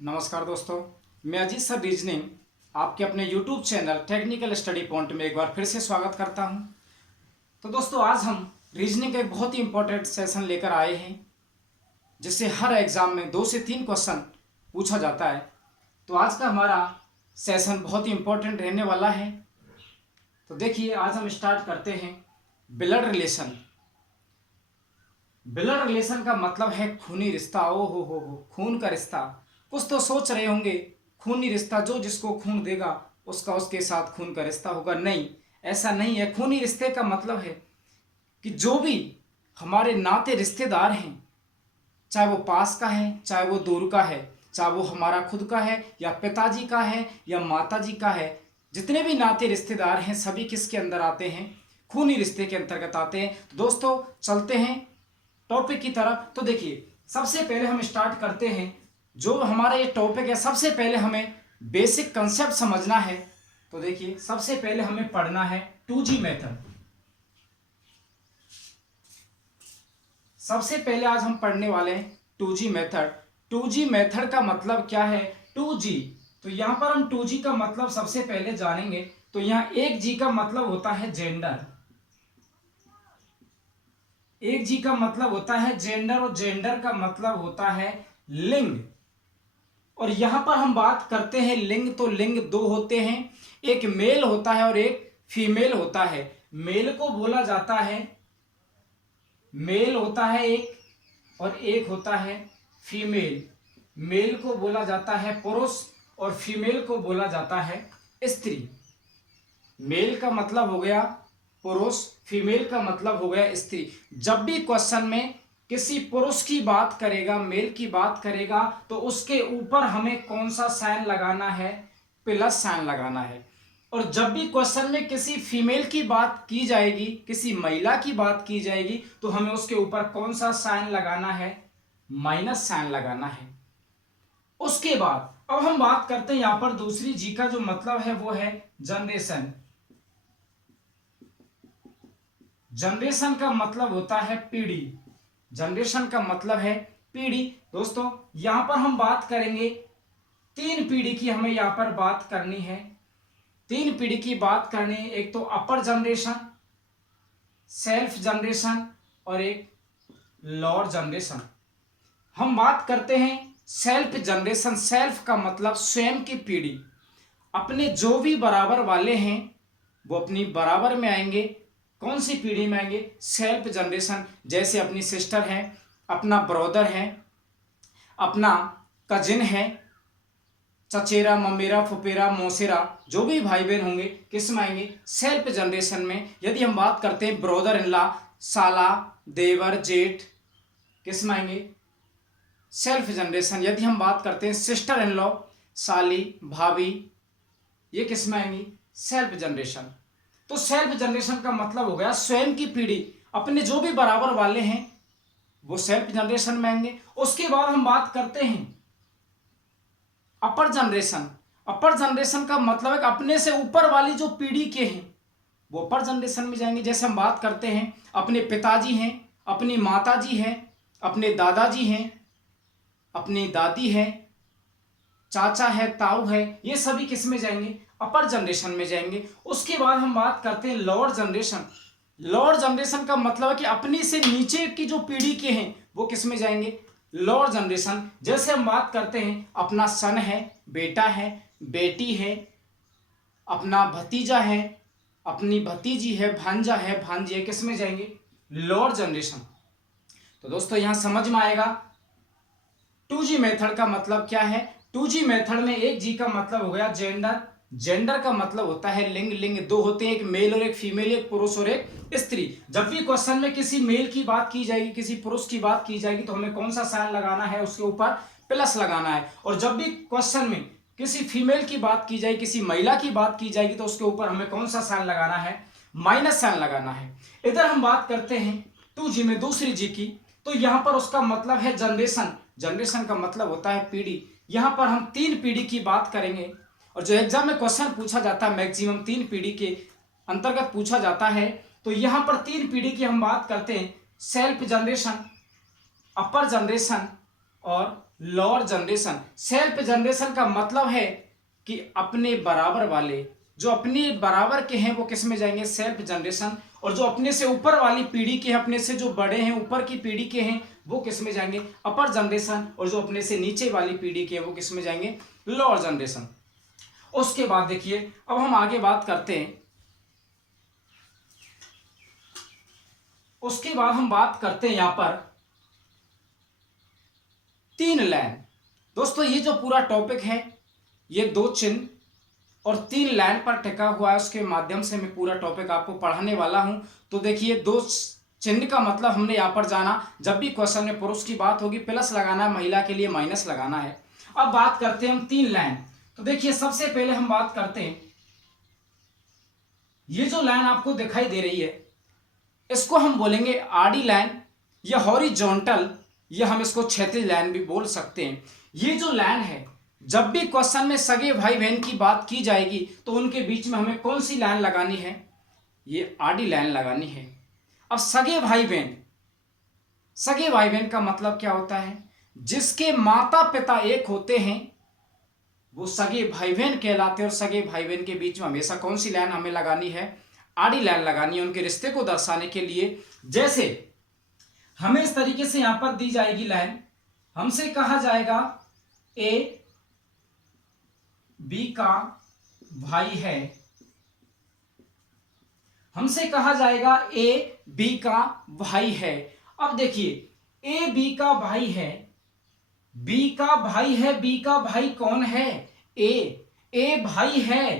नमस्कार दोस्तों, मैं अजीत सर रीजनिंग आपके अपने YouTube channel technical study point में एक बार फिर से स्वागत करता हूं। तो दोस्तों, आज हम रीजनिंग का एक बहुत ही इंपॉर्टेंट सेशन लेकर आए हैं जिससे हर एग्जाम में 2 से 3 क्वेश्चन पूछा जाता है। तो आज का हमारा सेशन बहुत ही इंपॉर्टेंट रहने वाला है। तो देखिए, आज हम स्टार्ट करते हैं ब्लड रिलेशन। ब्लड रिलेशन का मतलब है खूनी रिश्ता। ओ हो, खून का रिश्ता। कुछ तो सोच रहे होंगे, खूनी रिश्ता, जो जिसको खून देगा उसका उसके साथ खून का रिश्ता होगा। नहीं, ऐसा नहीं है। खूनी रिश्ते का मतलब है कि जो भी हमारे नाते रिश्तेदार हैं, चाहे वो पास का है चाहे वो दूर का है, चाहे वो हमारा खुद का है या पिताजी का है या माताजी का है, जितने भी नाते रिश्तेदार हैं सभी किसके अंदर आते हैं? खूनी रिश्ते के अंतर्गत आते हैं। तो दोस्तों, चलते हैं टॉपिक की तरफ। तो देखिए, सबसे पहले हम स्टार्ट करते हैं। जो हमारा ये टॉपिक है, सबसे पहले हमें बेसिक कंसेप्ट समझना है। तो देखिए, सबसे पहले हमें पढ़ना है 2G मेथड। सबसे पहले आज हम पढ़ने वाले हैं 2G मेथड। 2G मेथड का मतलब क्या है? 2G, तो यहां पर हम 2G का मतलब सबसे पहले जानेंगे। तो यहां 1G का मतलब होता है जेंडर। 1G का मतलब होता है जेंडर, और जेंडर का मतलब होता है लिंग। और यहां पर हम बात करते हैं लिंग, तो लिंग दो होते हैं, एक मेल होता है और एक फीमेल होता है। मेल को बोला जाता है, मेल होता है एक, और एक होता है फीमेल। मेल को बोला जाता है पुरुष और फीमेल को बोला जाता है स्त्री। मेल का मतलब हो गया पुरुष, फीमेल का मतलब हो गया स्त्री। जब भी क्वेश्चन में किसी पुरुष की बात करेगा, मेल की बात करेगा, तो उसके ऊपर हमें कौन सा साइन लगाना है? प्लस साइन लगाना है। और जब भी क्वेश्चन में किसी फीमेल की बात की जाएगी, किसी महिला की बात की जाएगी, तो हमें उसके ऊपर कौन सा साइन लगाना है? माइनस साइन लगाना है। उसके बाद अब हम बात करते हैं यहां पर दूसरी जी का जो मतलब है वो है जनरेशन। जनरेशन का मतलब होता है पीढ़ी। जनरेशन का मतलब है पीढ़ी। दोस्तों, यहां पर हम बात करेंगे 3 पीढ़ी की, हमें यहां पर बात करनी है। 3 पीढ़ी की बात करनी है। एक तो अपर जनरेशन, सेल्फ जनरेशन और एक लोअर जनरेशन। हम बात करते हैं सेल्फ जनरेशन। सेल्फ का मतलब स्वयं की पीढ़ी। अपने जो भी बराबर वाले हैं वो अपनी बराबर में आएंगे। कौन सी पीढ़ी में आएंगे? Self generation. जैसे अपनी सिस्टर है, अपना ब्रदर है, अपना कजिन है, चचेरा, ममेरा, फुफेरा, मौसेरा, जो भी भाई बहन होंगे किस में आएंगे? सेल्फ जनरेशन में। यदि हम बात करते हैं ब्रदर इन लॉ, साला, देवर, जेठ, किस में आएंगे? Self generation. यदि हम बात करते हैं सिस्टर इन लॉ, साली, भाभी, ये किस में आएंगी? Self generation. तो सेल्फ जनरेशन का मतलब हो गया स्वयं की पीढ़ी। अपने जो भी बराबर वाले हैं वो सेल्फ जनरेशन में आएंगे। उसके बाद हम बात करते हैं अपर जनरेशन। अपर जनरेशन का मतलब है कि अपने से ऊपर वाली जो पीढ़ी के हैं वो अपर जनरेशन में जाएंगे। जैसे हम बात करते हैं अपने पिताजी हैं, अपनी माताजी हैं, अपने दादाजी हैं, अपनी दादी है, चाचा है, ताऊ है, ये सभी किस में जाएंगे? अपर जनरेशन में जाएंगे। उसके बाद हम बात करते हैं लोअर जनरेशन। लोअर जनरेशन का मतलब है कि अपनी से नीचे की जो पीढ़ी के हैं वो किस में जाएंगे? Lower generation. जैसे हम बात करते हैं अपना सन है, बेटा है, बेटी है, अपना भतीजा है, अपनी भतीजी है, भांजा है, भांजी है, किस में जाएंगे? Lower generation. तो दोस्तों, यहां समझ में आएगा 2G मेथड का मतलब क्या है। 2G मेथड में 1G का मतलब हो गया जेंडर। जेंडर का मतलब होता है लिंग। लिंग दो होते हैं, एक मेल और एक फीमेल, एक पुरुष और एक स्त्री। जब भी क्वेश्चन में किसी मेल की बात की जाएगी, किसी पुरुष की बात की जाएगी, तो हमें कौन सा साइन लगाना है? उसके ऊपर प्लस लगाना है। और जब भी क्वेश्चन में किसी फीमेल की बात की जाएगी, किसी महिला की बात की जाएगी, तो उसके ऊपर हमें कौन सा साइन लगाना है? माइनस साइन लगाना है। इधर हम बात करते हैं 2G में दूसरी जी की। तो यहां पर उसका मतलब है जनरेशन। जनरेशन का मतलब होता है पीढ़ी। यहां पर हम 3 पीढ़ी की बात करेंगे। और जो एग्जाम में क्वेश्चन पूछा जाता है मैक्सिमम 3 पीढ़ी के अंतर्गत पूछा जाता है। तो यहां पर 3 पीढ़ी की हम बात करते हैं। सेल्फ जनरेशन, अपर जनरेशन और लोअर जनरेशन। सेल्फ जनरेशन का मतलब है कि अपने बराबर वाले, जो अपने बराबर के हैं वो किस में जाएंगे, सेल्फ जनरेशन। और जो अपने से ऊपर वाली पीढ़ी के हैं, अपने से जो बड़े हैं, ऊपर की पीढ़ी के हैं, वो किस में जाएंगे, अपर जनरेशन। और जो अपने से नीचे वाली पीढ़ी के हैं वो किस में जाएंगे, लोअर जनरेशन। उसके बाद देखिए अब हम आगे बात करते हैं। उसके बाद हम बात करते हैं यहां पर 3 लाइन। दोस्तों ये जो पूरा टॉपिक है ये 2 चिन्ह और 3 लाइन पर टिका हुआ है, उसके माध्यम से मैं पूरा टॉपिक आपको पढ़ाने वाला हूं। तो देखिए 2 चिन्ह का मतलब हमने यहां पर जाना। जब भी क्वेश्चन में पुरुष की बात होगी प्लस लगाना है, महिला के लिए माइनस लगाना है। अब बात करते हैं हम 3 लाइन। तो देखिए सबसे पहले हम बात करते हैं, ये जो लाइन आपको दिखाई दे रही है इसको हम बोलेंगे आडी लाइन या हॉरिजॉन्टल, या हम इसको क्षैतिज लाइन भी बोल सकते हैं। ये जो लाइन है, जब भी क्वेश्चन में सगे भाई बहन की बात की जाएगी तो उनके बीच में हमें कौन सी लाइन लगानी है, ये आडी लाइन लगानी है। अब सगे भाई बहन, सगे भाई बहन का मतलब क्या होता है, जिसके माता पिता एक होते हैं वो सगे भाई बहन कहलाते हैं। और सगे भाई बहन के बीच में हमेशा कौन सी लाइन हमें लगानी है, आड़ी लाइन लगानी है, उनके रिश्ते को दर्शाने के लिए। जैसे हमें इस तरीके से यहां पर दी जाएगी लाइन, हमसे कहा जाएगा ए बी का भाई है, हमसे कहा जाएगा ए बी का भाई है। अब देखिए ए बी का भाई है, बी का भाई है, बी का भाई कौन है, ए भाई है,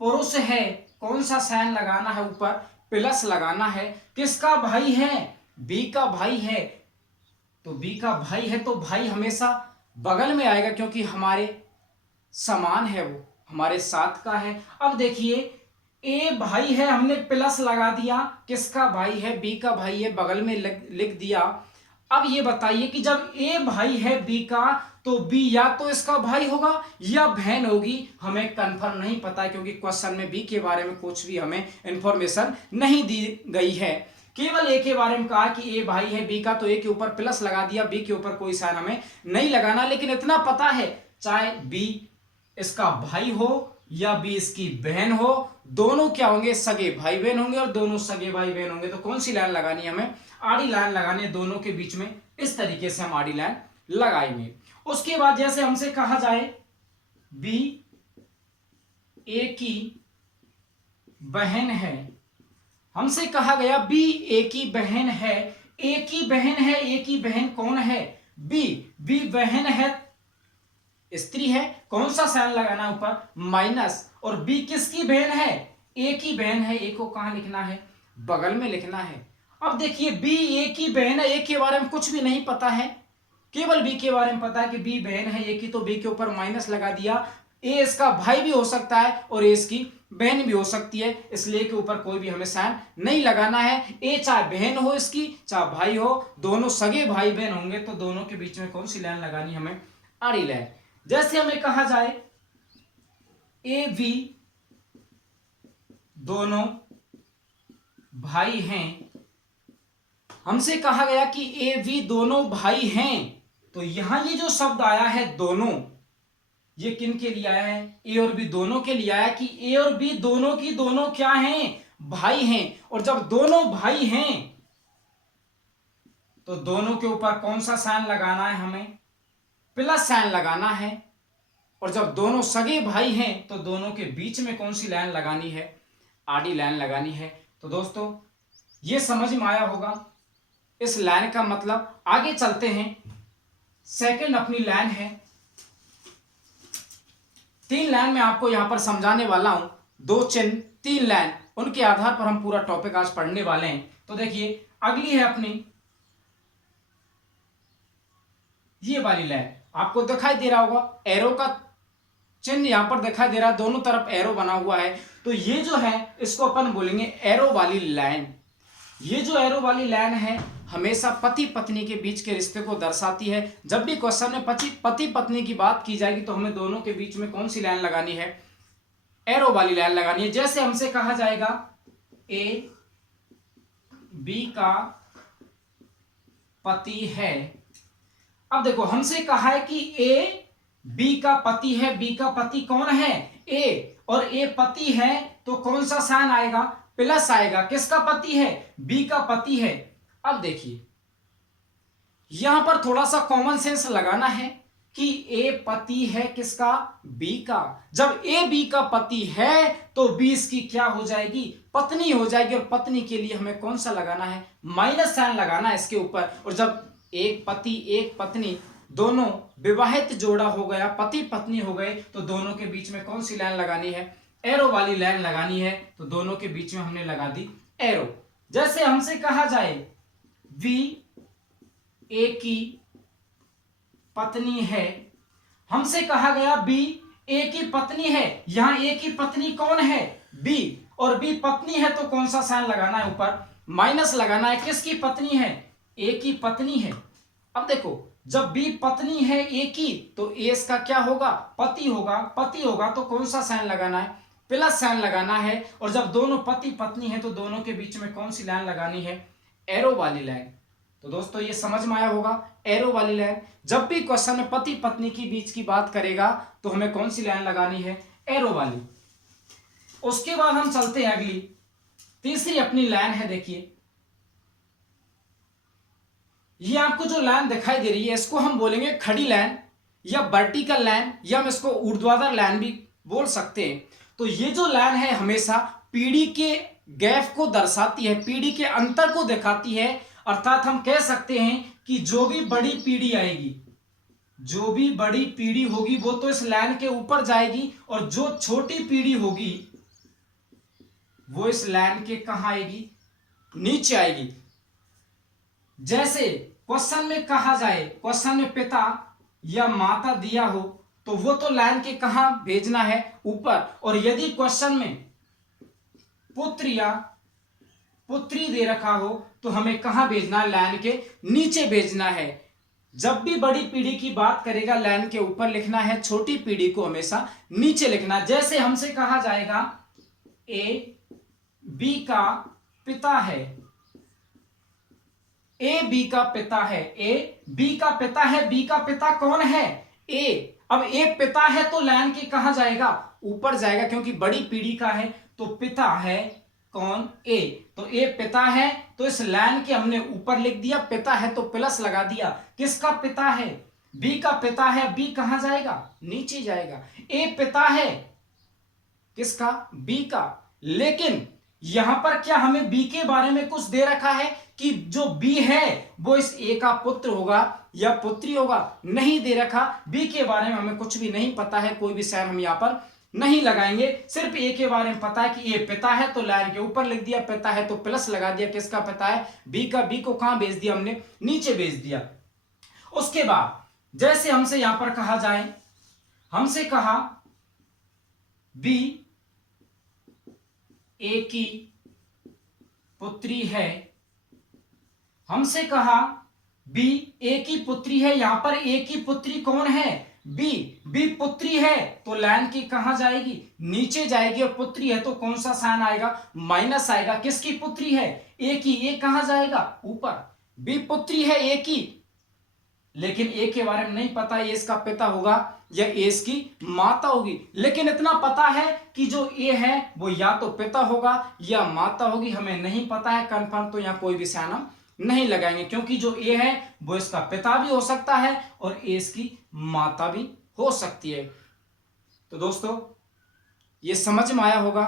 पुरुष है, कौन सा साइन लगाना है, ऊपर प्लस लगाना है। किसका भाई है, बी का भाई है। तो बी का भाई है तो भाई हमेशा बगल में आएगा क्योंकि हमारे समान है, वो हमारे साथ का है। अब देखिए ए भाई है, हमने प्लस लगा दिया, किसका भाई है, बी का भाई है, बगल में लिख दिया। अब ये बताइए कि जब ए भाई है बी का तो बी या तो इसका भाई होगा या बहन होगी, हमें कंफर्म नहीं पता क्योंकि क्वेश्चन में बी के बारे में कुछ भी हमें इंफॉर्मेशन नहीं दी गई है। केवल ए के बारे में कहा कि ए भाई है बी का, तो ए के ऊपर प्लस लगा दिया, बी के ऊपर कोई साइन हमें नहीं लगाना। लेकिन इतना पता है चाहे बी इसका भाई हो या बी इसकी बहन हो, दोनों क्या होंगे, सगे भाई बहन होंगे। और दोनों सगे भाई बहन होंगे तो कौन सी लाइन लगानी है, हमें आड़ी लाइन लगानी है दोनों के बीच में। इस तरीके से हम आड़ी लाइन लगाएंगे। उसके बाद जैसे हमसे कहा जाए बी ए की बहन है, हमसे कहा गया बी ए की बहन है, ए की बहन है, ए की बहन कौन है, बी बहन है, स्त्री है, कौन सा साइन लगाना है ऊपर, माइनस। और बी किसकी बहन है, ए की बहन है, ए को कहां लिखना है, बगल में लिखना है। अब देखिए बी ए की बहन है, ए के बारे में कुछ भी नहीं पता है, केवल बी के बारे में पता है कि बी बहन है ए की, तो बी के ऊपर माइनस लगा दिया। ए इसका भाई भी हो सकता है और ए इसकी बहन भी हो सकती है, इसलिए के ऊपर कोई भी हमें साइन नहीं लगाना है। ए चाहे बहन हो इसकी चाहे भाई हो, दोनों सगे भाई बहन होंगे तो दोनों के बीच में कौन सी लाइन लगानी, हमें आड़ी लाइन। जैसे हमें कहा जाए ए बी दोनों भाई हैं, हमसे कहा गया कि ए बी दोनों भाई हैं, तो यहां ये जो शब्द आया है दोनों, ये किन के लिए आया है, ए और बी दोनों के लिए आया कि ए और बी दोनों की दोनों क्या हैं, भाई हैं। और जब दोनों भाई हैं तो दोनों के ऊपर कौन सा साइन लगाना है, हमें प्लस साइन लगाना है। और जब दोनों सगे भाई हैं तो दोनों के बीच में कौन सी लाइन लगानी है, आड़ी लाइन लगानी है। तो दोस्तों ये समझ में आया होगा इस लाइन का मतलब। आगे चलते हैं, सेकंड अपनी लाइन है, 3 लाइन में आपको यहां पर समझाने वाला हूं, 2 चिन्ह 3 लाइन, उनके आधार पर हम पूरा टॉपिक आज पढ़ने वाले हैं। तो देखिए अगली है अपनी ये वाली लाइन, आपको दिखाई दे रहा होगा एरो का चिन्ह यहां पर दिखाई दे रहा है, दोनों तरफ एरो बना हुआ है। तो ये जो है इसको अपन बोलेंगे एरो वाली लाइन। ये जो एरो वाली लाइन है हमेशा पति पत्नी के बीच के रिश्ते को दर्शाती है। जब भी क्वेश्चन में पति पत्नी की बात की जाएगी तो हमें दोनों के बीच में कौन सी लाइन लगानी है, एरो वाली लाइन लगानी है। जैसे हमसे कहा जाएगा ए बी का पति है, अब देखो हमसे कहा है कि ए बी का पति है। बी का पति कौन है? ए। और ए पति है तो कौन सा साइन आएगा? प्लस आएगा। किसका पति है? बी का पति है। अब देखिए यहां पर थोड़ा सा कॉमन सेंस लगाना है कि ए पति है किसका? बी का। जब ए बी का पति है तो बी इसकी क्या हो जाएगी? पत्नी हो जाएगी। और पत्नी के लिए हमें कौन सा लगाना है? माइनस साइन लगाना है इसके ऊपर। और जब एक पति एक पत्नी दोनों विवाहित जोड़ा हो गया, पति पत्नी हो गए, तो दोनों के बीच में कौन सी लाइन लगानी है? एरो वाली लाइन लगानी है। तो दोनों के बीच में हमने लगा दी एरो। जैसे हमसे कहा जाए वी ए की पत्नी है, हमसे कहा गया बी ए की पत्नी है। यहां ए की पत्नी कौन है? बी। और बी पत्नी है तो कौन सा साइन लगाना है? ऊपर माइनस लगाना है। किसकी पत्नी है? ए की पत्नी है। अब देखो जब बी पत्नी है ए की तो ए इसका क्या होगा? पति होगा। पति होगा तो कौन सा साइन लगाना है? प्लस साइन लगाना है। और जब दोनों पति पत्नी है तो दोनों के बीच में कौन सी लाइन लगानी है? एरो वाली लाइन। तो दोस्तों ये समझ में आया होगा, एरो वाली लाइन। जब भी क्वेश्चन में पति पत्नी के बीच की बात करेगा तो हमें कौन सी लाइन लगानी है? एरो वाली। उसके बाद हम चलते हैं अगली तीसरी अपनी लाइन है। देखिए ये आपको जो लाइन दिखाई दे रही है इसको हम बोलेंगे खड़ी लाइन या वर्टिकल लाइन, या हम इसको ऊर्ध्वाधर लाइन भी बोल सकते हैं। तो ये जो लाइन है हमेशा पीढ़ी के गैप को दर्शाती है, पीढ़ी के अंतर को दिखाती है। अर्थात हम कह सकते हैं कि जो भी बड़ी पीढ़ी आएगी, जो भी बड़ी पीढ़ी होगी वो तो इस लाइन के ऊपर जाएगी, और जो छोटी पीढ़ी होगी वो इस लाइन के कहां आएगी? नीचे आएगी। जैसे क्वेश्चन में कहा जाए, क्वेश्चन में पिता या माता दिया हो तो वो तो लाइन के कहां भेजना है? ऊपर। और यदि क्वेश्चन में पुत्र या पुत्री दे रखा हो तो हमें कहां भेजना है? लाइन के नीचे भेजना है। जब भी बड़ी पीढ़ी की बात करेगा लाइन के ऊपर लिखना है, छोटी पीढ़ी को हमेशा नीचे लिखना। जैसे हमसे कहा जाएगा ए बी का पिता है, ए बी का पिता है, ए बी का पिता है। बी का पिता कौन है? ए। अब ए पिता है तो लाइन के कहां जाएगा? ऊपर जाएगा, क्योंकि बड़ी पीढ़ी का है। तो पिता है कौन? ए। तो ए पिता है तो इस लाइन के हमने ऊपर लिख दिया, पिता है तो प्लस लगा दिया। किसका पिता है? बी का पिता है। बी कहां जाएगा? नीचे जाएगा। ए पिता है किसका? बी का। लेकिन यहां पर क्या हमें बी के बारे में कुछ दे रखा है कि जो बी है वो इस ए का पुत्र होगा या पुत्री होगा? नहीं दे रखा। बी के बारे में हमें कुछ भी नहीं पता है, कोई भी साइन हम यहां पर नहीं लगाएंगे। सिर्फ ए के बारे में पता है कि ए पिता है तो लाइन के ऊपर लिख दिया, पिता है तो प्लस लगा दिया। किसका पिता है? बी का। बी को कहां भेज दिया हमने? नीचे भेज दिया। उसके बाद जैसे हमसे यहां पर कहा जाए, हमसे कहा बी ए की पुत्री है, हमसे कहा बी ए की पुत्री है। यहां पर ए की पुत्री कौन है? बी। बी पुत्री है तो लाइन की कहां जाएगी? नीचे जाएगी। और पुत्री है तो कौन सा साइन आएगा? माइनस आएगा। किसकी पुत्री है? ए की। ए कहां जाएगा? ऊपर। बी पुत्री है ए की, लेकिन ए के बारे में नहीं पता ये इसका पिता होगा या ए इसकी माता होगी। लेकिन इतना पता है कि जो ए है वो या तो पिता होगा या माता होगी, हमें नहीं पता है कंफर्म। तो यहां कोई भी साइन हम नहीं लगाएंगे, क्योंकि जो ए है वो इसका पिता भी हो सकता है और ए इसकी माता भी हो सकती है। तो दोस्तों ये समझ में आया होगा,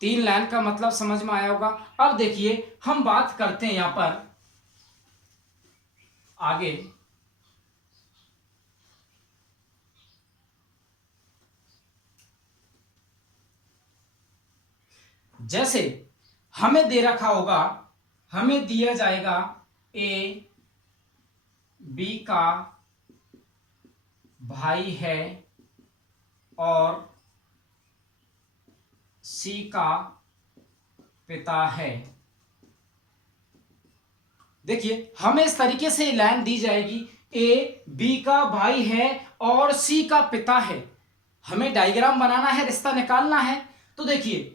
तीन लाइन का मतलब समझ में आया होगा। अब देखिए हम बात करते हैं यहां पर आगे, जैसे हमें दे रखा होगा, हमें दिया जाएगा ए बी का भाई है और सी का पिता है। देखिए हमें इस तरीके से लाइन दी जाएगी, ए बी का भाई है और सी का पिता है। हमें डायग्राम बनाना है, रिश्ता निकालना है। तो देखिए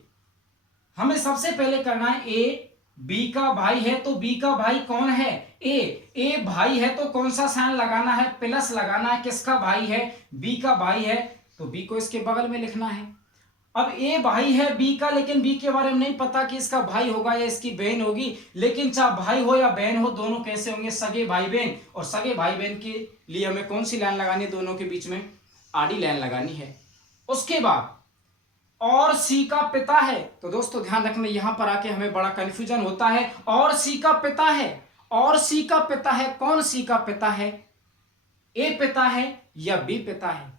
हमें सबसे पहले करना है ए बी का भाई है तो बी का भाई कौन है? ए भाई है तो कौन सा साइन लगाना है? प्लस लगाना है। किसका भाई है? बी का भाई है, तो बी को इसके बगल में लिखना है। अब ए भाई है बी का, लेकिन बी के बारे में नहीं पता कि इसका भाई होगा या इसकी बहन होगी। लेकिन चाहे भाई हो या बहन हो, दोनों कैसे होंगे? सगे भाई बहन। और सगे भाई बहन के लिए हमें कौन सी लाइन लगानी है? दोनों के बीच में आड़ी लाइन लगानी है। उसके बाद और सी का पिता है, तो दोस्तों ध्यान रखना, यहां पर आके हमें बड़ा कंफ्यूजन होता है। और सी का पिता है, और सी का पिता है, कौन सी का पिता है? ए पिता है या बी पिता है?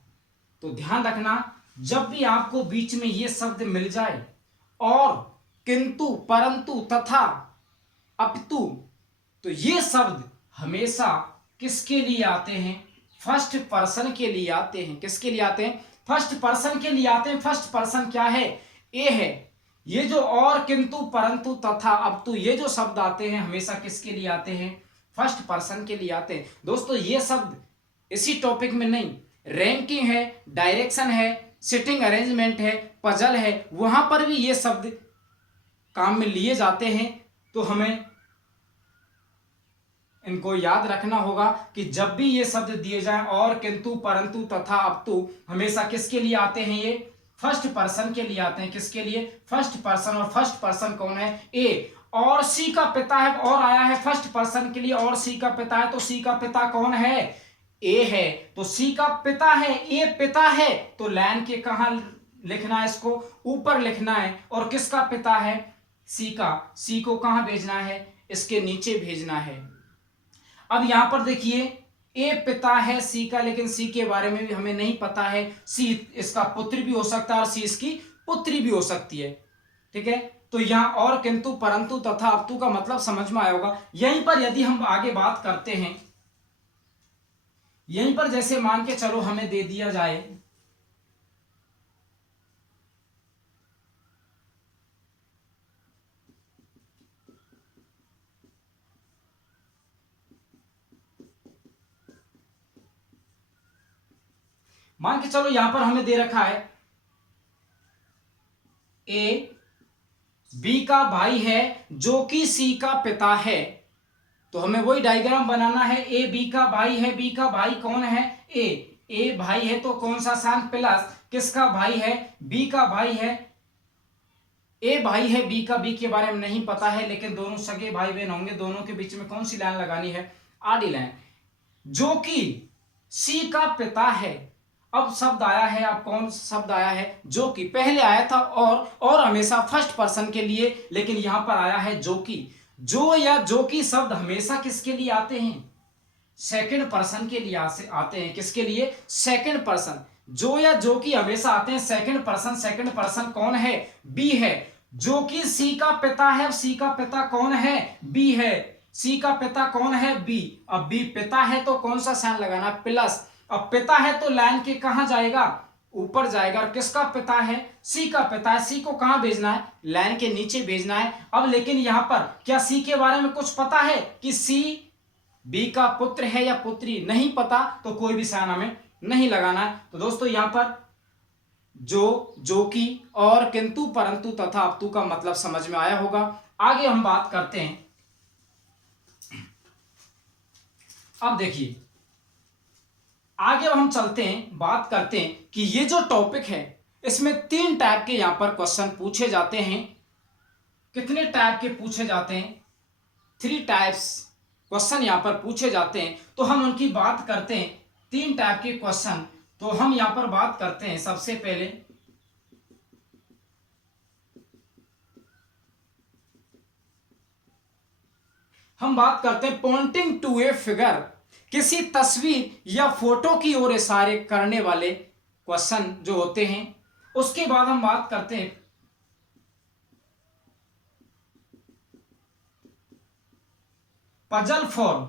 तो ध्यान रखना, जब भी आपको बीच में ये शब्द मिल जाए, और, किंतु, परंतु, तथा, अपितु, तो ये शब्द हमेशा किसके लिए आते हैं? फर्स्ट पर्सन के लिए आते हैं। किसके लिए आते हैं? फर्स्ट पर्सन के लिए आते हैं। फर्स्ट पर्सन क्या है? ए है। ये जो और, किंतु, परंतु, तथा, अपितु, ये जो शब्द आते हैं हमेशा किसके लिए आते हैं? फर्स्ट पर्सन के लिए आते हैं। दोस्तों ये शब्द इसी टॉपिक में नहीं, रैंकिंग है, डायरेक्शन है, सिटिंग अरेंजमेंट है, पजल है, वहां पर भी ये शब्द काम में लिए जाते हैं। तो हमें इनको याद रखना होगा कि जब भी ये शब्द दिए जाएं, और, किंतु, परंतु, तथा, अपितु, हमेशा किसके लिए आते हैं? ये फर्स्ट पर्सन के लिए आते हैं। किसके लिए? First person. और फर्स्ट पर्सन कौन है? ए। और सी का पिता है, और आया है फर्स्ट पर्सन के लिए, और सी का पिता है, तो सी का पिता कौन है? ए है। तो सी का पिता है, ए पिता है, तो लाइन के कहां लिखना है? इसको ऊपर लिखना है। और किसका पिता है? सी का। सी को कहां भेजना है? इसके नीचे भेजना है। अब यहां पर देखिए, ए पिता है सी का, लेकिन सी के बारे में भी हमें नहीं पता है। सी इसका पुत्र भी हो सकता है और सी इसकी पुत्री भी हो सकती है। ठीक है, तो यहां और, किंतु, परंतु, तथा, अपितु का मतलब समझ में आया होगा। यहीं पर यदि हम आगे बात करते हैं, यहीं पर जैसे मान के चलो हमें दे दिया जाए मान के चलो यहां पर हमें दे रखा है ए बी का भाई है जो कि सी का पिता है। तो हमें वही डायग्राम बनाना है। ए बी का भाई है, बी का भाई कौन है? ए भाई है तो कौन सा साइन? प्लस। किसका भाई है? बी का भाई है। ए भाई है बी का, बी के बारे में नहीं पता है, लेकिन दोनों सगे भाई बहन होंगे। दोनों के बीच में कौन सी लाइन लगानी है? आड़ी लाइन। जो कि सी का पिता है। अब शब्द आया है, अब कौन शब्द आया है? जो कि। पहले आया था और हमेशा फर्स्ट पर्सन के लिए, लेकिन यहां पर आया है जो कि। जो या जो कि शब्द हमेशा किसके लिए आते हैं? सेकंड पर्सन के लिए आते हैं। किसके लिए? Second person. जो या जो कि हमेशा आते हैं सेकंड पर्सन। सेकंड पर्सन कौन है? बी है। जो कि सी का पिता है, सी का पिता कौन है? बी है। सी का पिता कौन है? बी। अब बी पिता है तो कौन सा साइन लगाना? प्लस। अब पिता है तो लाइन के कहां जाएगा? ऊपर जाएगा। और किसका पिता है? सी का पिता है। सी को कहां भेजना है? लाइन के नीचे भेजना है। अब लेकिन यहां पर क्या सी के बारे में कुछ पता है कि सी बी का पुत्र है या पुत्री? नहीं पता, तो कोई भी साइन हमें नहीं लगाना है। तो दोस्तों यहां पर जो कि और, किंतु, परंतु, तथा, अपितु का मतलब समझ में आया होगा। आगे हम बात करते हैं। अब देखिए, आगे हम चलते हैं, बात करते हैं कि ये जो टॉपिक है इसमें 3 टाइप के यहां पर क्वेश्चन पूछे जाते हैं। कितने टाइप के पूछे जाते हैं? 3 टाइप्स क्वेश्चन यहां पर पूछे जाते हैं। तो हम उनकी बात करते हैं। 3 टाइप के क्वेश्चन। तो हम यहां पर बात करते हैं, सबसे पहले हम बात करते हैं पॉइंटिंग टू ए फिगर, किसी तस्वीर या फोटो की ओर इशारे करने वाले क्वेश्चन जो होते हैं। उसके बाद हम बात करते हैं पजल फॉर्म।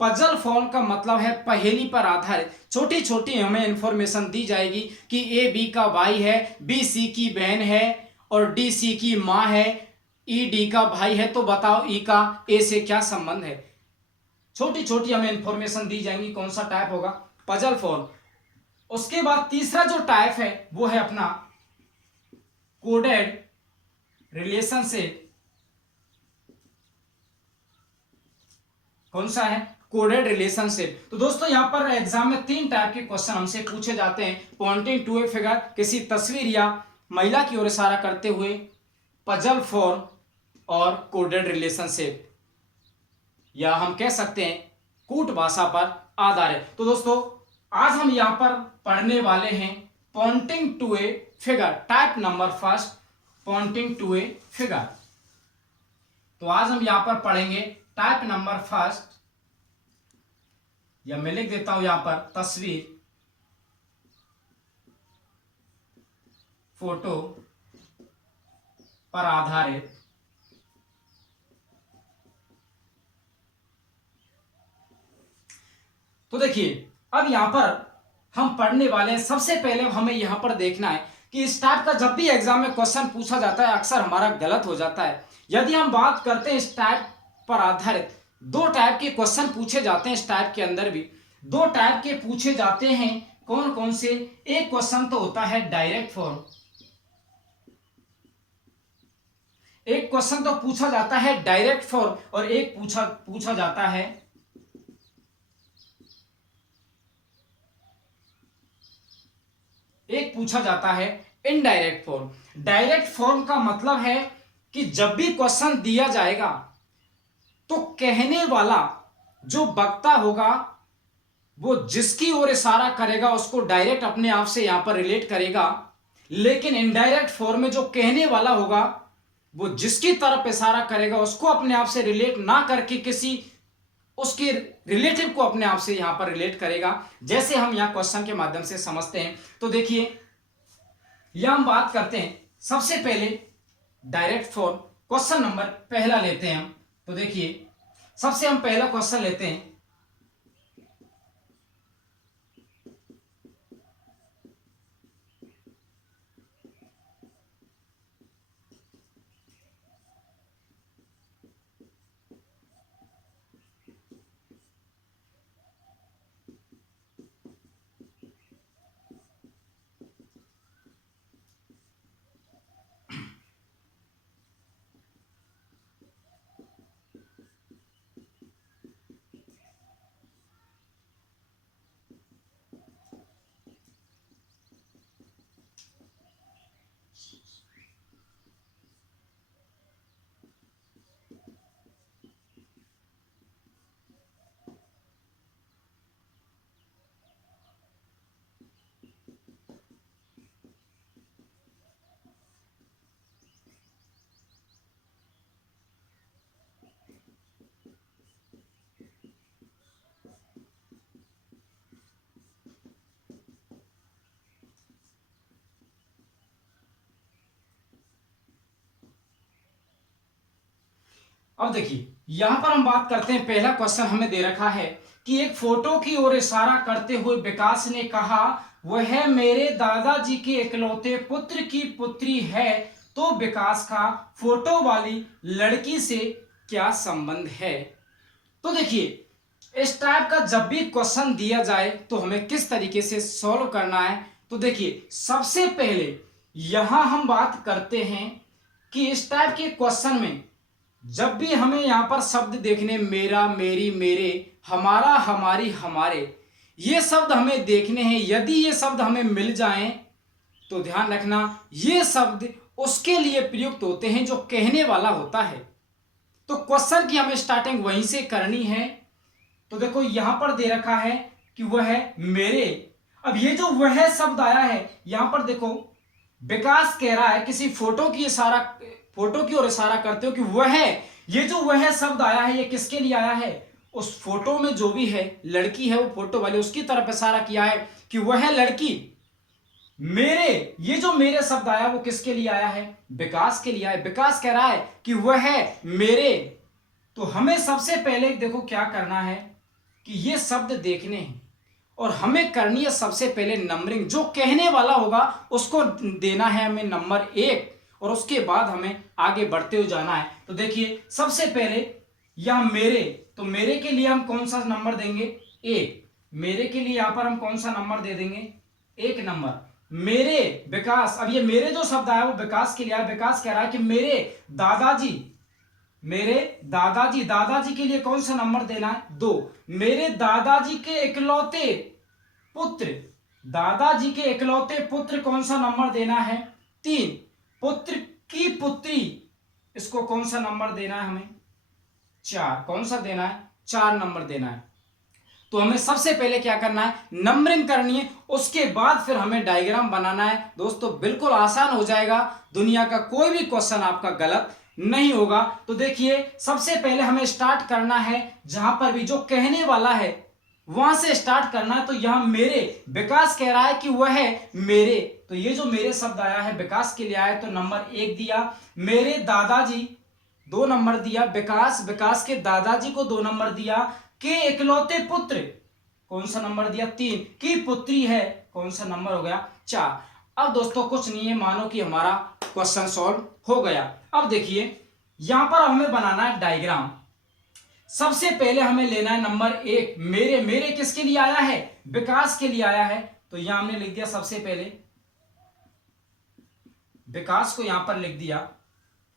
पजल फॉर्म का मतलब है पहेली पर आधारित। छोटी छोटी हमें इंफॉर्मेशन दी जाएगी कि ए बी का भाई है, बी सी की बहन है और डी सी की माँ है, ई डी का भाई है, तो बताओ ई का ए से क्या संबंध है। छोटी छोटी हमें इंफॉर्मेशन दी जाएंगी। कौन सा टाइप होगा? Puzzle form. उसके बाद तीसरा जो टाइप है वो है अपना कोडेड रिलेशनशिप कौन सा है, कोडेड रिलेशनशिप। तो दोस्तों यहां पर एग्जाम में 3 टाइप के क्वेश्चन हमसे पूछे जाते हैं, पॉइंटिंग टू ए फिगर, किसी तस्वीर या महिला की ओर इशारा करते हुए, पजल फॉर्म और कोडेड रिलेशनशिप, या हम कह सकते हैं कूट भाषा पर आधारित। तो दोस्तों आज हम यहां पर पढ़ने वाले हैं pointing to a figure, type number first, pointing to a figure. तो आज हम यहां पर पढ़ेंगे टाइप नंबर फर्स्ट, या मैं लिख देता हूं यहां पर तस्वीर, फोटो पर आधारित। तो देखिए अब यहां पर हम पढ़ने वाले हैं, सबसे पहले हमें यहां पर देखना है कि इस टाइप का जब भी एग्जाम में क्वेश्चन पूछा जाता है अक्सर हमारा गलत हो जाता है। यदि हम बात करते हैं इस टाइप पर आधारित, 2 टाइप के क्वेश्चन पूछे जाते हैं, इस टाइप के अंदर भी 2 टाइप के पूछे जाते हैं। कौन कौन से? एक क्वेश्चन तो होता है डायरेक्ट फॉर्म, एक क्वेश्चन तो पूछा जाता है डायरेक्ट फॉर्म, और एक पूछा जाता है इनडायरेक्ट फॉर्म। डायरेक्ट फॉर्म का मतलब है कि जब भी क्वेश्चन दिया जाएगा तो कहने वाला जो वक्ता होगा वो जिसकी ओर इशारा करेगा उसको डायरेक्ट अपने आप से यहां पर रिलेट करेगा, लेकिन इनडायरेक्ट फॉर्म में जो कहने वाला होगा वो जिसकी तरफ इशारा करेगा उसको अपने आप से रिलेट ना करके किसी उसके रिलेटिव को अपने आप से यहां पर रिलेट करेगा, जैसे हम यहां क्वेश्चन के माध्यम से समझते हैं। तो देखिए यहां हम बात करते हैं सबसे पहले डायरेक्ट फॉर्म, क्वेश्चन नंबर पहला लेते हैं हम। तो देखिए सबसे हम पहला क्वेश्चन लेते हैं, अब देखिए यहां पर हम बात करते हैं, पहला क्वेश्चन हमें दे रखा है कि एक फोटो की ओर इशारा करते हुए विकास ने कहा वह मेरे दादाजी के इकलौते पुत्र की पुत्री है, तो विकास का फोटो वाली लड़की से क्या संबंध है। तो देखिए इस टाइप का जब भी क्वेश्चन दिया जाए तो हमें किस तरीके से सॉल्व करना है। तो देखिए सबसे पहले यहां हम बात करते हैं कि इस टाइप के क्वेश्चन में जब भी हमें यहां पर शब्द देखने, मेरा, मेरी, मेरे, हमारा, हमारी, हमारे, ये शब्द हमें देखने हैं। यदि ये शब्द हमें मिल जाएं तो ध्यान रखना ये शब्द उसके लिए प्रयुक्त होते हैं जो कहने वाला होता है। तो क्वेश्चन की हमें स्टार्टिंग वहीं से करनी है। तो देखो यहां पर दे रखा है कि वह मेरे, अब ये जो वह शब्द आया है यहां पर देखो विकास कह रहा है किसी फोटो की ओर इशारा करते हो कि वह, ये जो वह शब्द आया है ये किसके लिए आया है, उस फोटो में जो भी है लड़की है वो फोटो वाली उसकी तरफ इशारा किया है कि वह लड़की मेरे, ये जो मेरे शब्द आया वो किसके लिए आया है, विकास के लिए आया। विकास कह रहा है कि वह मेरे, तो हमें सबसे पहले देखो क्या करना है कि ये शब्द देखने हैं और हमें करनी है सबसे पहले नंबरिंग, जो कहने वाला होगा उसको देना है हमें नंबर 1 और उसके बाद हमें आगे बढ़ते हुए जाना है। तो देखिए सबसे पहले यह मेरे, तो मेरे के लिए हम कौन सा नंबर देंगे, 1। मेरे के लिए यहां पर हम कौन सा नंबर दे देंगे, 1 नंबर। मेरे विकास, अब ये मेरे जो शब्द आया वो विकास के लिए आया। विकास कह रहा है कि मेरे दादाजी मेरे दादाजी, दादाजी के लिए कौन सा नंबर देना है? 2। मेरे दादाजी के इकलौते पुत्र, दादाजी के इकलौते पुत्र कौन सा नंबर देना है? 3। पुत्र की पुत्री, इसको कौन सा नंबर देना है हमें? 4। कौन सा देना है? 4 नंबर देना है। तो हमें सबसे पहले क्या करना है? नंबरिंग करनी है, उसके बाद फिर हमें डायग्राम बनाना है। दोस्तों बिल्कुल आसान हो जाएगा, दुनिया का कोई भी क्वेश्चन आपका गलत नहीं होगा। तो देखिए सबसे पहले हमें स्टार्ट करना है जहां पर भी जो कहने वाला है वहां से स्टार्ट करना है। तो यहां मेरे, विकास कह रहा है कि वह है मेरे, तो ये जो मेरे शब्द आया है विकास के लिए आया, तो नंबर 1 दिया। मेरे दादाजी 2 नंबर दिया। विकास, विकास के दादाजी को 2 नंबर दिया। के इकलौते पुत्र कौन सा नंबर दिया? 3। की पुत्री है कौन सा नंबर हो गया? 4। अब दोस्तों कुछ नहीं है, मानो कि हमारा क्वेश्चन सॉल्व हो गया। अब देखिए यहां पर हमें बनाना है डायग्राम। सबसे पहले हमें लेना है नंबर 1, मेरे। मेरे किसके लिए आया है? विकास के लिए आया है। तो यहां हमने लिख दिया सबसे पहले विकास को यहां पर लिख दिया,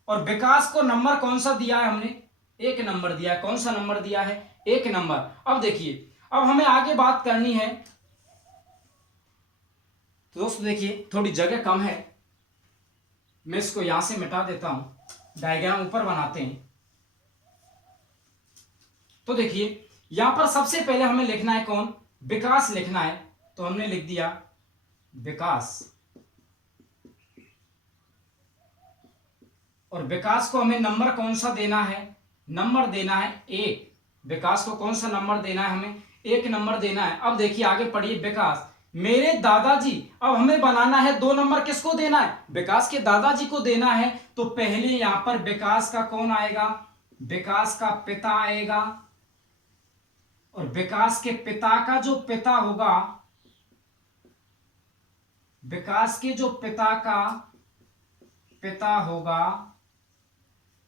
और विकास को नंबर कौन सा दिया है हमने? 1 नंबर दिया है। कौन सा नंबर दिया है? 1 नंबर। अब देखिए अब हमें आगे बात करनी है। तो दोस्तों देखिए थोड़ी जगह कम है, मैं इसको यहां से मिटा देता हूं, डायग्राम ऊपर बनाते हैं। तो देखिए यहां पर सबसे पहले हमें लिखना है कौन? विकास लिखना है। तो हमने लिख दिया विकास, और विकास को हमें नंबर कौन सा देना है? नंबर देना है 1। विकास को कौन सा नंबर देना है? हमें 1 नंबर देना है। अब देखिए आगे पढ़िए, विकास मेरे दादाजी। अब हमें बनाना है 2 नंबर, किसको देना है? विकास के दादाजी को देना है। तो पहले यहां पर विकास का कौन आएगा? विकास का पिता आएगा, और विकास के पिता का जो पिता होगा, विकास के जो पिता का पिता होगा